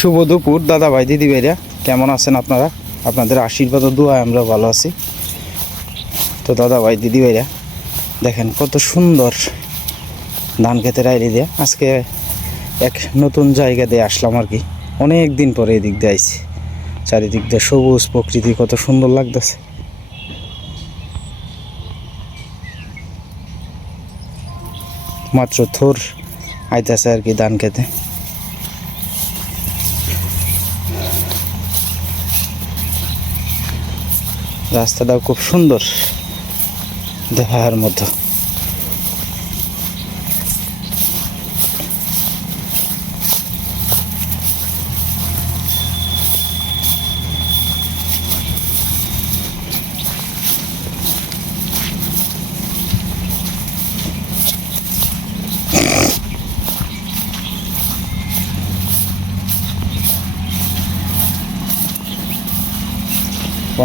শুভ দুপুর দাদা ভাই দিদি ভাইরা, কেমন আছেন আপনারা? আপনাদের আশীর্বাদ ও দোয়ায় আমরা ভালো আছি। তো দাদা ভাই দিদি ভাইরা দেখেন কত সুন্দর ধান খেতের আইডি দিয়ে আজকে এক নতুন জায়গা দিয়ে আসলাম আর কি। অনেক দিন পরে এদিক দিয়ে আইছি। চারিদিক দিয়ে সবুজ প্রকৃতি কত সুন্দর লাগতেছে। মাত্র থোর আইতেছে আর কি ধান খেতে। রাস্তাটাও খুব সুন্দর দেখার মতো।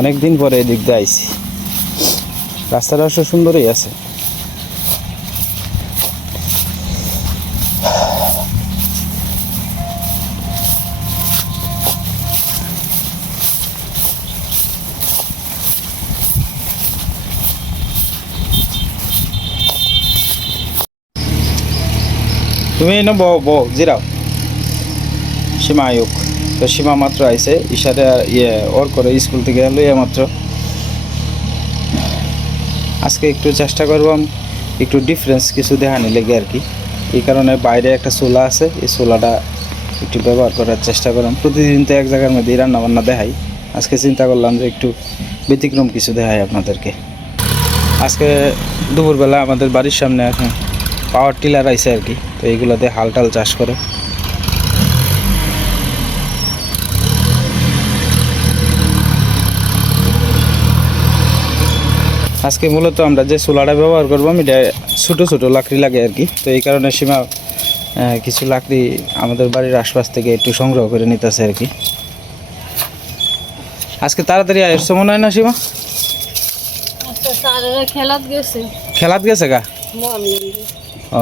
অনেক দিন পরে এদিক দিয়ে আইছি। রাস্তাটা অবশ্য সুন্দরই আছে। তুমি এনে বউ জিরাও সীমা আয়ুক। তো সীমা মাত্র আইছে ইশারে ওর করে স্কুল থেকে এলো মাত্র। আজকে একটু চেষ্টা করব একটু ডিফারেন্স কিছু দেখানি লেগে আর কি। এই কারণে বাইরে একটা চুলা আছে, এই চুলাটা একটু ব্যবহার করার চেষ্টা করলাম। প্রতিদিন তো এক জায়গার মধ্যে রান্না বান্না দেখাই, আজকে চিন্তা করলাম যে একটু ব্যতিক্রম কিছু দেখাই আপনাদেরকে। আজকে দুপুরবেলা আমাদের বাড়ির সামনে এখন পাওয়ার টিলার আইছে আর কি। তো এইগুলোতে হাল টাল চাষ করে। আজকে মূলত আমরা যে চুলাটা ব্যবহার করবো এটা ছোটো ছোটো লাকড়ি লাগে আর কি। তো এই কারণে সীমা কিছু লাকড়ি আমাদের বাড়ির আশপাশ থেকে একটু সংগ্রহ করে নিতেছে আর কি। আজকে তাড়াতাড়ি আসছো মনে হয় না সীমা? খেলাত গেছে গা? ও,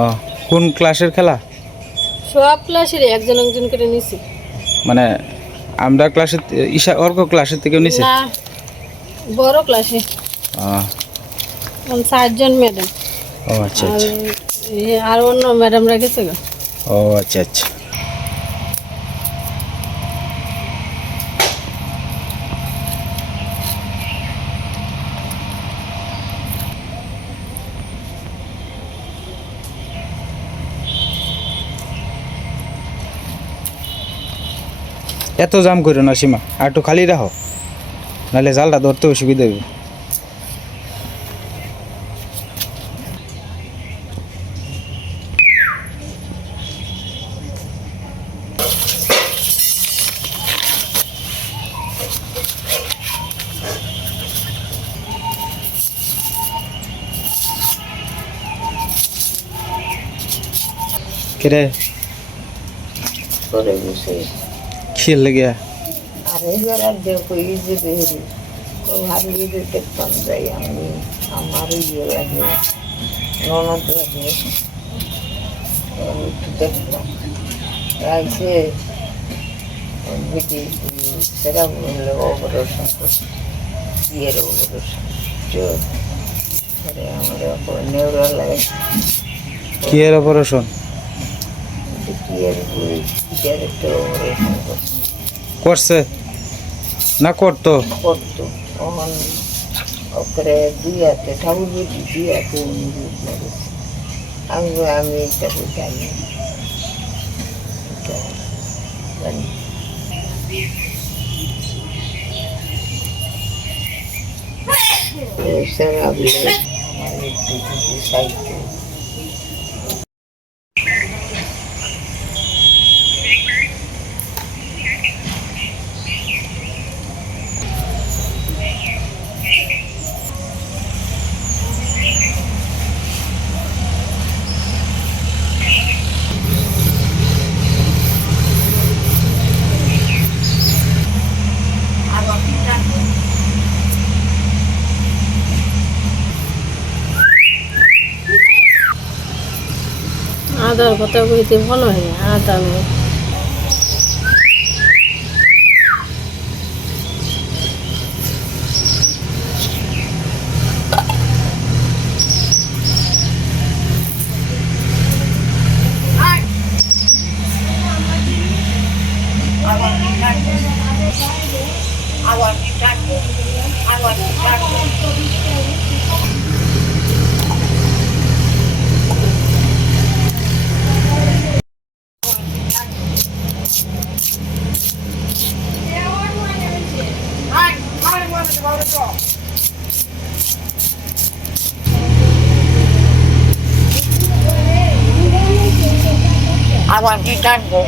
কোন ক্লাসের খেলা? সব ক্লাসের একজন একজন করে নিছি। মানে আমরা ক্লাসের অর্ক ক্লাসের থেকেও নিছি? না, বড় ক্লাসে। চারজন ম্যাডাম। ও আচ্ছা আচ্ছা। আর অন্য ম্যাডামরা গেছে গো। ও আচ্ছা আচ্ছা। এত জাম করো না সীমা, আর একটু খালি রাখো, নাহলে জালটা ধরতে অসুবিধা হবে। কেরে খেল লেগে আরে আর দেখো এই যে বেরি ভারী দেখতাম যাই আমি আমার ইয়ে লাগে ননদ লাগে দেখতাম আইসে বিটি সেরা বললে অপারেশন করছে ইয়ের অপারেশন আমার নেউরা লাগে। কি এর অপারেশন? করছে না করতো? করতো তখন ওপরে দুই হাতে ঠাকুর বুঝি দুই হাতে আমি আমি এটা জানি সাহিত্য আদার কথা কইতে ভালো হয় আদা আবার কি টানবো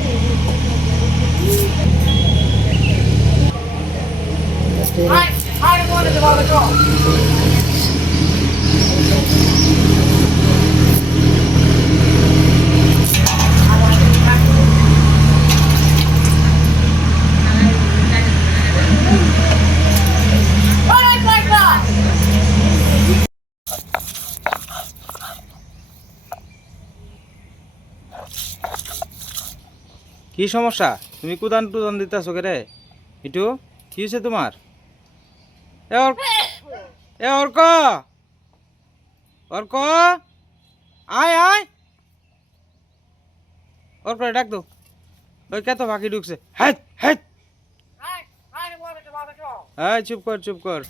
কি সমস্যা? তুমি কুদান টুদান দিতেছো কে রে? ইটু কি হয়েছে তোমার? এ অর্ক, অর্ক, আয় আয়, অর্ক ডাক দো। ওই কত বাকি ঢুকছে। হ্যাঁ হ্যাঁ, হ্যাঁ চুপ কর চুপ কর।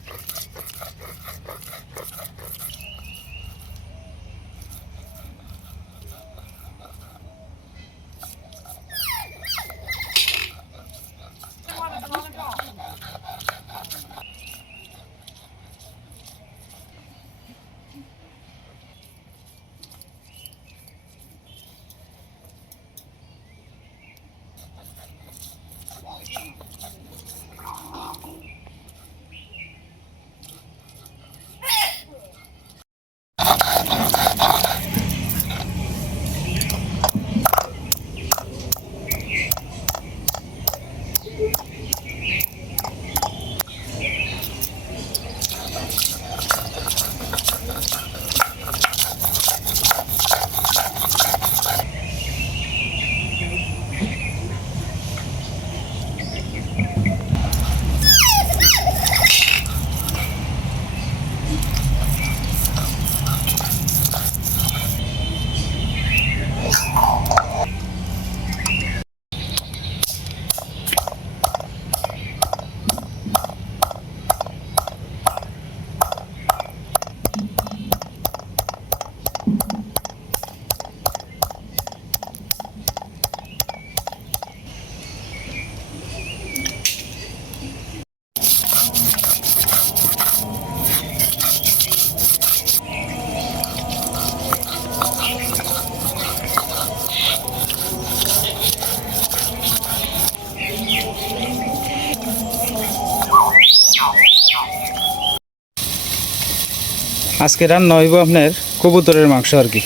আজকে রান্না হইব আপনার কবুতরের মাংস আর কি।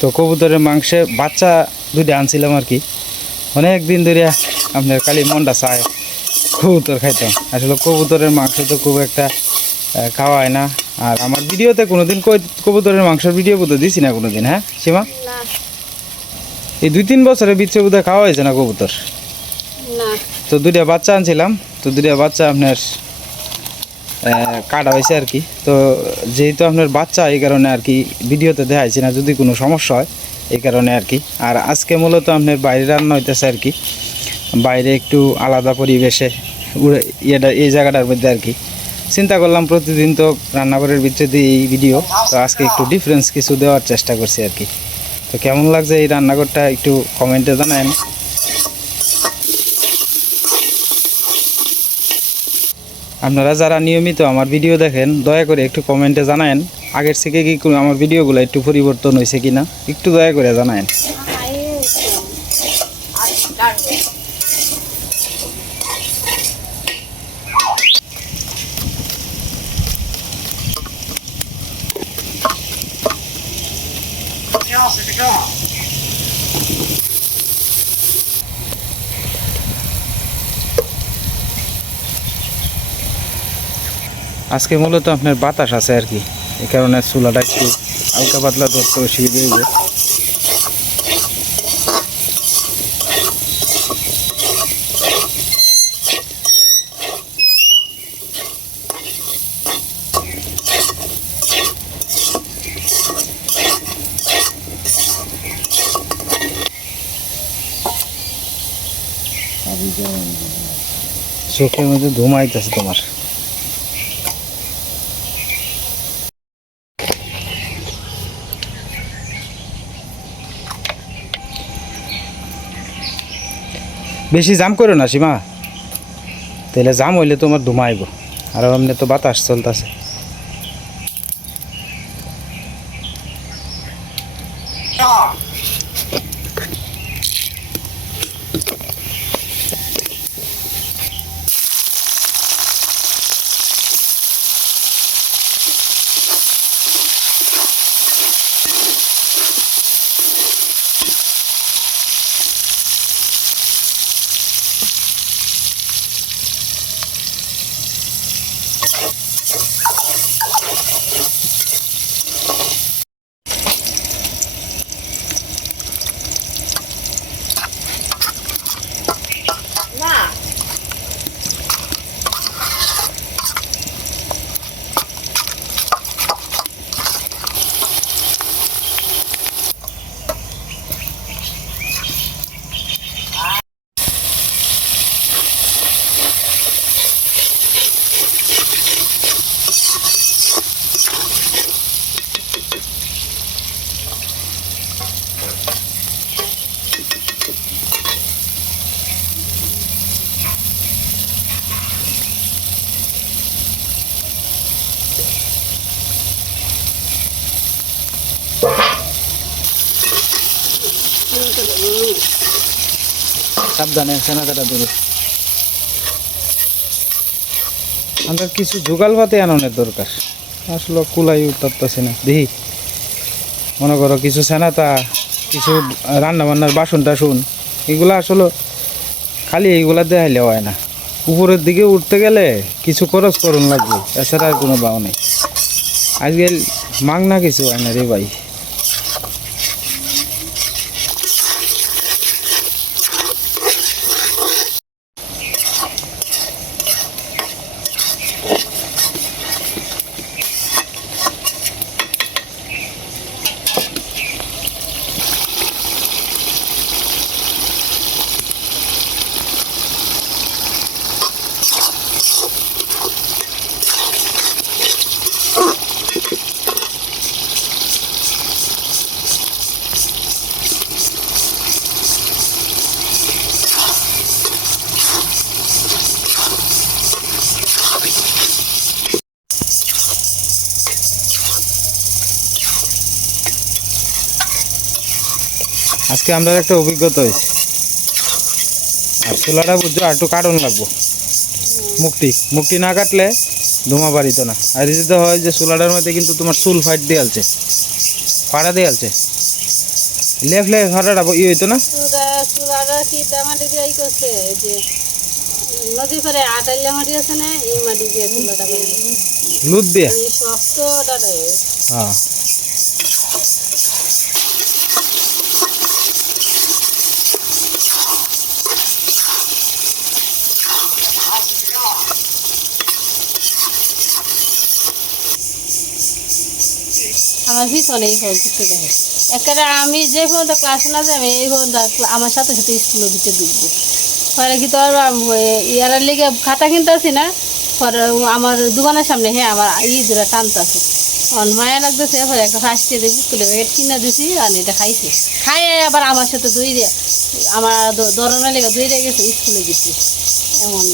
তো কবুতরের মাংসে বাচ্চা দুইটা আনছিলাম আর কি। অনেক দিন ধরে আপনার খালি মনটা চায় কবুতর খাইতাম। আসলে কবুতরের মাংস তো খুব একটা খাওয়া হয় না। আর আমার ভিডিওতে কোনোদিন কবুতরের মাংসের ভিডিও বোধহয় দিছি না কোনোদিন। হ্যাঁ সীমা, না এই 2-3 বছরের ভিতরে বোধহয় খাওয়া হয়েছে না কবুতর। না তো দুইটা বাচ্চা আনছিলাম, তো দুইটা বাচ্চা আপনার কাটা হয়েছে আর কি। তো যেহেতু আপনার বাচ্চা, এই কারণে আর কি ভিডিওতে দেখাইছি না, যদি কোনো সমস্যা হয় এই কারণে আর কি। আর আজকে মূলত আপনার বাইরে রান্না হইতেছে আর কি, বাইরে একটু আলাদা পরিবেশে এই জায়গাটার মধ্যে আর কি। চিন্তা করলাম প্রতিদিন তো রান্নাঘরের ভিতরে দিয়ে এই ভিডিও, তো আজকে একটু ডিফারেন্স কিছু দেওয়ার চেষ্টা করছি আর কি। তো কেমন লাগছে এই রান্নাঘরটা একটু কমেন্টে জানান। আপনারা যারা নিয়মিত আমার ভিডিও দেখেন দয়া করে একটু কমেন্টে জানায়েন আগের থেকে কি আমার ভিডিওগুলো একটু পরিবর্তন হয়েছে কিনা, একটু দয়া করে জানায়েন। আজকে মূলত আপনার বাতাস আছে আর কি, এই কারণে চুলাটা একটু হালকা পাতলা ধরতে অসুবিধা হইবে। চোখের মধ্যে ধুম আইতেছে তোমার। বেশি জাম করো না সীমা, তাহলে জাম হইলে তোমার ধুমাইব, আর এমনি তো বাতাস চলতেছে। সাবধানে সেনাকাটা ধরে। আমরা কিছু জোগাল পাতে আনানোর দরকার, আসলে কুলাই উঠতেছে না। দেখি মনে করো কিছু সেনাতা, কিছু রান্না বান্নার বাসন টাসন, এগুলো আসলে খালি এইগুলা দেখাইলে হয় না। উপরের দিকে উঠতে গেলে কিছু খরচ করুন লাগবে, এছাড়া আর কোনো বাও নেই। আজকাল মাংনা কিছু হয় না রে ভাই। আজকে আমরা একটা অভিজ্ঞতা হয়েছে, আর চুলাটা বুঝছো আর একটু কাটন লাগবো। মুক্তি না কাটলে ধোঁয়া বাড়িত না। আর যেতে হয় যে চুলাটার মধ্যে কিন্তু তোমার চুল ফাইট দিয়ে আলছে, ফাড়া দিয়ে আলছে, লেফলে ফাড়াটা ই হইতো না। চুলাটা কি মাটি দিয়ে ই করছে, এই যে নদী পারে আটাইলে মাটি আছে না, এই মাটি দিয়ে চুলাটা লুদ দিয়ে শক্ত ডাটা। হ্যাঁ, আমার ভীষণ এই ফল করতে দেখে একেবারে আমি যে পর্যন্ত ক্লাসে না যাই, আমি এই পর্যন্ত আমার সাথে সাথে স্কুলের ভিতরে ঢুকবো। পরে কি তোর ইয়ার লেগে খাতা কিনতে আসি না, পরে আমার দোকানের সামনে হ্যাঁ আমার ঈদরা টানতেছে, মায়া লাগতেছে। পরে একটা ফার্স্টে স্কুলে প্যাকেট কিনে দিছি, আর এটা খাইছে, খাই আবার আমার সাথে দই দিয়ে আমার ধরনের লেগে দই দিয়ে গেছে স্কুলে গেছি। এমন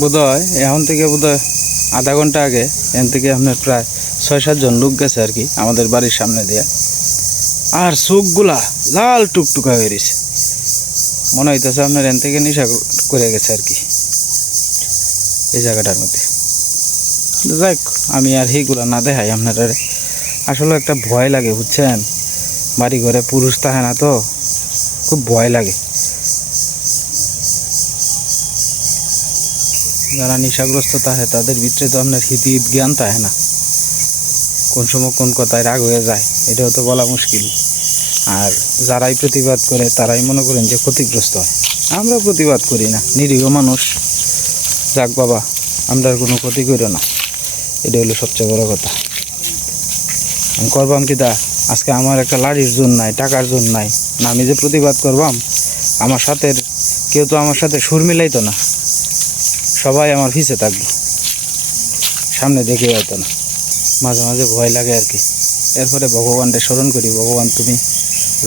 বোধহয় এখন থেকে বোধহয় আধা ঘন্টা আগে এখান থেকে আপনার প্রায় 6-7 জন লোক গেছে আর কি আমাদের বাড়ির সামনে দিয়ে। আর চোখগুলা লাল টুকটুকা হয়ে গেছে, মনে হইতেছে আপনার এখান থেকে নেশা করে গেছে আর কি এই জায়গাটার মধ্যে। যাই আমি আর সেইগুলা না দেখাই আপনারা, আসলে একটা ভয় লাগে বুঝছেন, বাড়ি ঘরে পুরুষ থাকে না তো, খুব ভয় লাগে। যারা নেশাগ্রস্ত থাকে তাদের ভিতরে তো আপনার হিত জ্ঞান থাকে না, কোন সময় কোন কথায় রাগ হয়ে যায় এটাও তো বলা মুশকিল। আর যারাই প্রতিবাদ করে তারাই মনে করেন যে ক্ষতিগ্রস্ত হয়। আমরা প্রতিবাদ করি না, নিরীহ মানুষ। যাক বাবা, আমরা আর কোনো ক্ষতি করি না, এটা হলো সবচেয়ে বড় কথা। আমি করবাম কি দা, আজকে আমার একটা লাড়ির জোর নাই, টাকার জোর নাই, না আমি যে প্রতিবাদ করবাম, আমার সাথে কেউ তো আমার সাথে সুর মিলাইতো না, সবাই আমার পিছে থাকবে, সামনে দেখে হয়তো না। মাঝে মাঝে ভয় লাগে আর কি। এরপরে ভগবানকে স্মরণ করি, ভগবান তুমি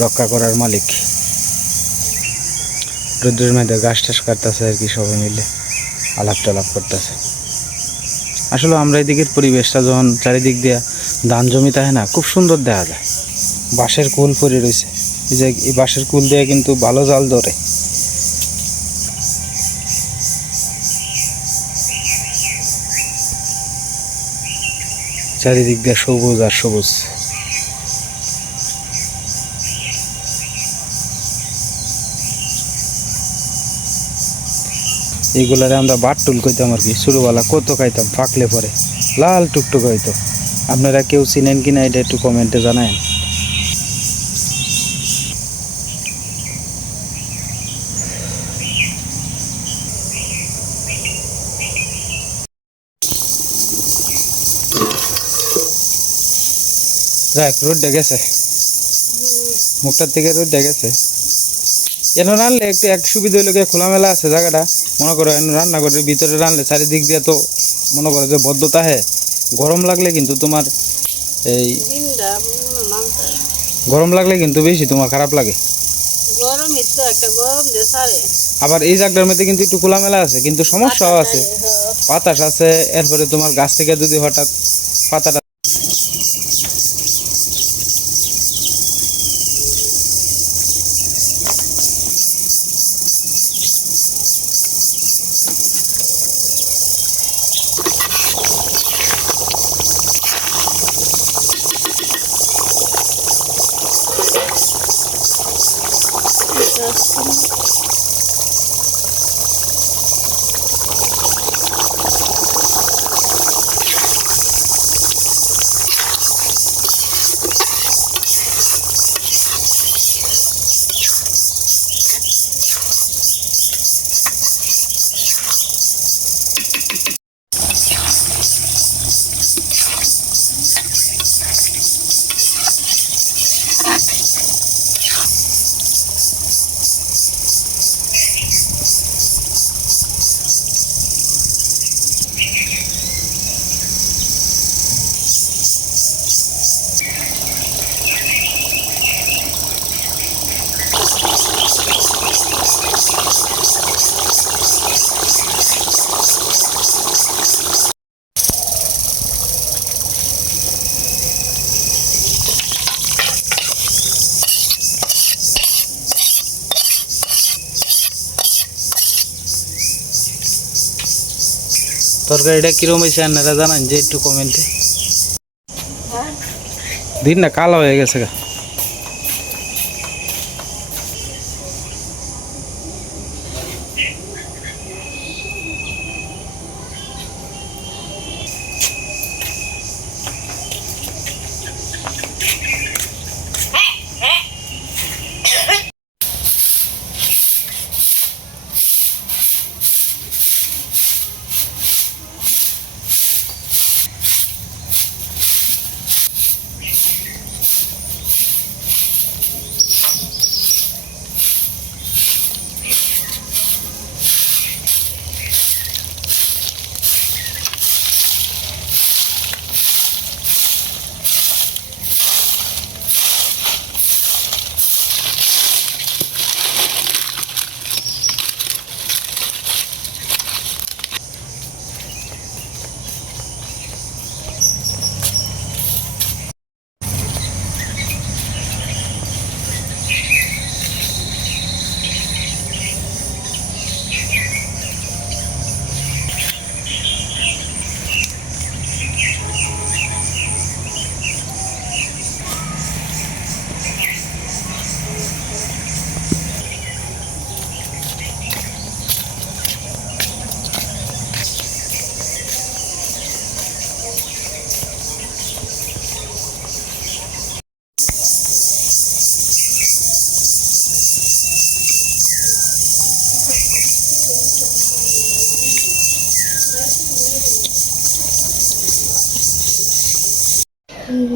রক্ষা করার মালিক। রুদ্রের মধ্যে গাছ টাছ কাটতেছে আর কি, সবাই মিলে আলাপ টালাপ করতেছে। আসলে আমরা এদিকের পরিবেশটা যখন চারিদিক দিয়ে ধান জমি থাকে না, খুব সুন্দর দেখা যায়। বাঁশের কুল পরে রয়েছে, এই যে এই বাঁশের কুল দিয়ে কিন্তু ভালো জাল ধরে। চারিদিক দিয়ে সবুজ আর সবুজ। এইগুলারে আমরা বাটটুল কইতাম আর কি, ছোটোবেলা কত খাইতাম, পাকলে পরে লাল টুকটুক হইতো। আপনারা কেউ চিনেন কিনা এটা একটু কমেন্টে জানায়েন। যাক, রোদ গেছে, মুখটার থেকে রোদ গেছে। এনে রানলে একটু এক সুবিধা হইলো, খোলামেলা আছে জায়গাটা। মনে করো রান্নাঘরের ভিতরে রানলে চারিদিক দিয়ে তো মনে করো যে বদ্ধতা হে, গরম লাগলে কিন্তু তোমার এই গরম লাগলে কিন্তু বেশি তোমার খারাপ লাগে। আবার এই জায়গাটার মধ্যে কিন্তু একটু খোলামেলা আছে, কিন্তু সমস্যাও আছে, বাতাস আছে। এরপরে তোমার গাছ থেকে যদি হঠাৎ পাতাটা তরকারিটা কিরম হয়েছে আপনারা জানান যে একটু কমেন্টে দিন না, কালো হয়ে গেছে গা।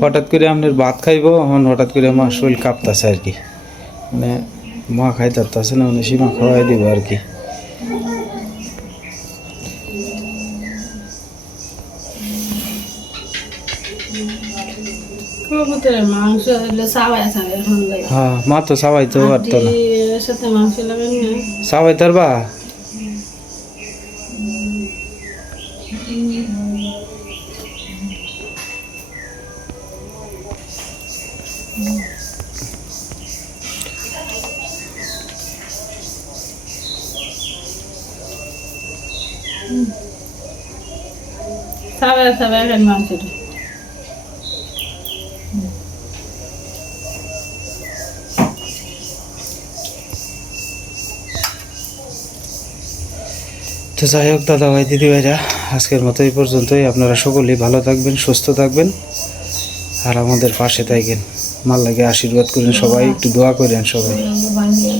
হঠাৎ করে আপনার ভাত খাইবো এখন হঠাৎ করে আমার শরীর কাঁপতাছে আর কি, মানে মা খাইতে না, মানে সীমা খাওয়াই দিব আর কি। কবুতরের মাংস হলে সাবাই সাবাই এখন লাগে। হ্যাঁ মা তো চাবাইতে পারতো না, হাড্ডির সাথে মাংস লাগান না। চাবাই তারবা সাবাই সাবাই এখন মাংসটা। তো যাই হোক দাদা ভাই দিদি ভাইরা, আজকের মতো এই পর্যন্তই। আপনারা সকলেই ভালো থাকবেন, সুস্থ থাকবেন, আর আমাদের পাশে থাকবেন। মাল লাগে আশীর্বাদ করেন সবাই, একটু দোয়া করেন সবাই। বানিয়ে